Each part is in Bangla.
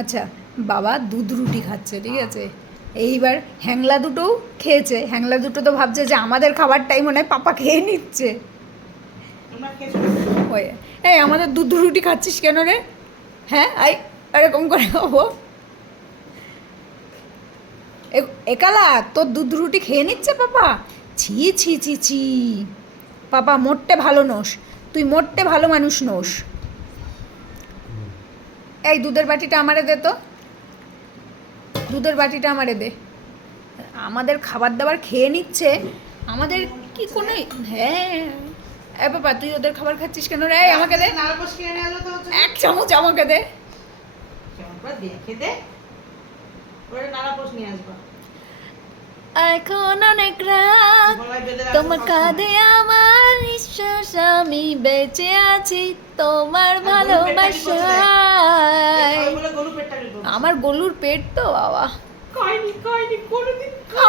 আচ্ছা, বাবা দুধ রুটি খাচ্ছে, ঠিক আছে? এইবার হ্যাংলা দুটোও খেয়েছে। হ্যাংলা দুটো তো ভাবছে যে আমাদের খাবার টাইম মনে হয় পাপা খেয়ে নিচ্ছে। ওই, এই আমাদের দুধ রুটি খাচ্ছিস কেন রে? হ্যাঁ, এরকম করে খাবো। একালা তোর দুধ রুটি খেয়ে নিচ্ছে পাপা। ছি ছি ছি ছি, পাপা মোটে ভালো নোস, তুই মোটে ভালো মানুষ নোস। এই দুধের বাটিটা আমারে দে তো, দুধের বাটিটা আমারে দে। আমাদের খাবার দাবার খেয়ে নিচ্ছে, আমাদের কি কোনো, হ্যাঁ। এ বাবা তুই ওদের খাবার খাচ্ছিস কেন রে? আমাকে দে, এক চামচ আমাকে দে। এখন অনেক রাত, তোমার কাঁধে আমার নিঃশ্বাস, আমি বেঁচে আছি তোমার ভালোবাসায়। আমার গলুর পেট তো বাবা,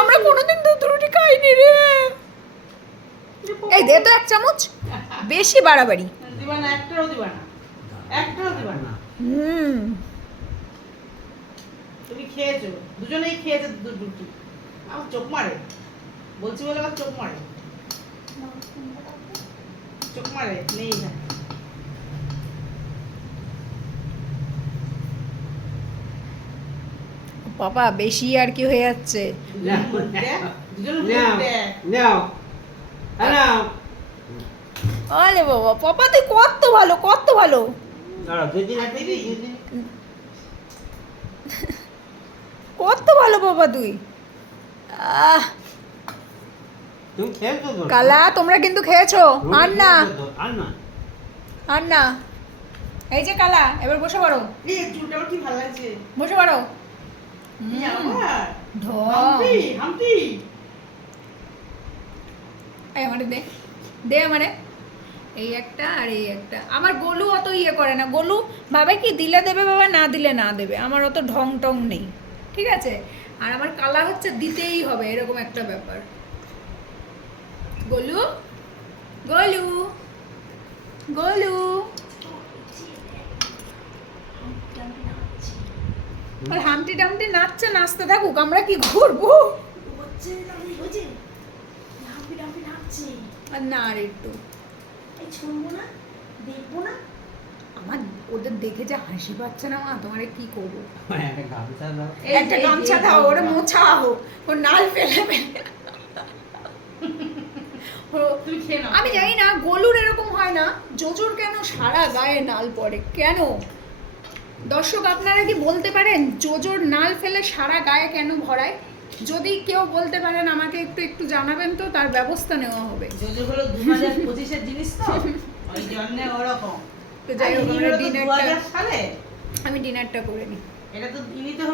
আমরা কোনোদিন দুধ রুটি খাইনি রে। এই দে তো এক চামচ, বেশি বাড়াবাড়ি। তুমি খেয়েছো, দুজনেই খেয়েছো দুধ রুটি। আমার চোখ মারে বলছি বলে, আমার চোখ মারে, চোখ মারে নেই না। বাবা বেশি আর কি হয়ে যাচ্ছে। আরে বাবা, পাপা তুই কত ভালো, কত ভালো। কত ভালো বাবা তুই। কালা তোমরা কিন্তু খেয়েছো, আর না আর না। এই যে কালা, এবার বসে পড়ো, কি ভালো লাগছে, বসে পড়ো। আমারে দে, দে আমারে। এই একটা আর এই একটা। আমার গোলু অত ইয়ে করে না, গোলু ভাবে কি দিলে দেবে বাবা, না দিলে না দেবে, আমার অত ঢং টং নেই, ঠিক আছে? আর আমার কালা হচ্ছে দিতেই হবে, এরকম একটা ব্যাপার। গোলু, গোলু, গোলু, হামটি টামটি নাচছে, নাচতে থাকুক, আমরা কি করবো? আর না আর একটু আমার ওদের দেখে যা হাসি পাচ্ছে না মা, তোমারে কি করবো? একটা গামছা দাও, ওরে মোছাও, ওর নাল ফেলে ফেলে। আমি জানি না গোলুর এরকম হয় না, জোজোর কেন সারা গায়ে নাল পড়ে কেন? দর্শক আপনারা কি বলতে পারেন জোজোর নাল ফেলে সারা গায়ে কেন ভরায়? যদি কেউ বলতে পারেন আমাকে একটু একটু জানাবেন, তো তার ব্যবস্থা নেওয়া হবে। জোজো হলো 2025 এর জিনিস, তো ওই জন্য ওরকম। তো যাই হোক, ডিনারটা আমি ডিনারটা করে নিই। এটা তো ইনি তো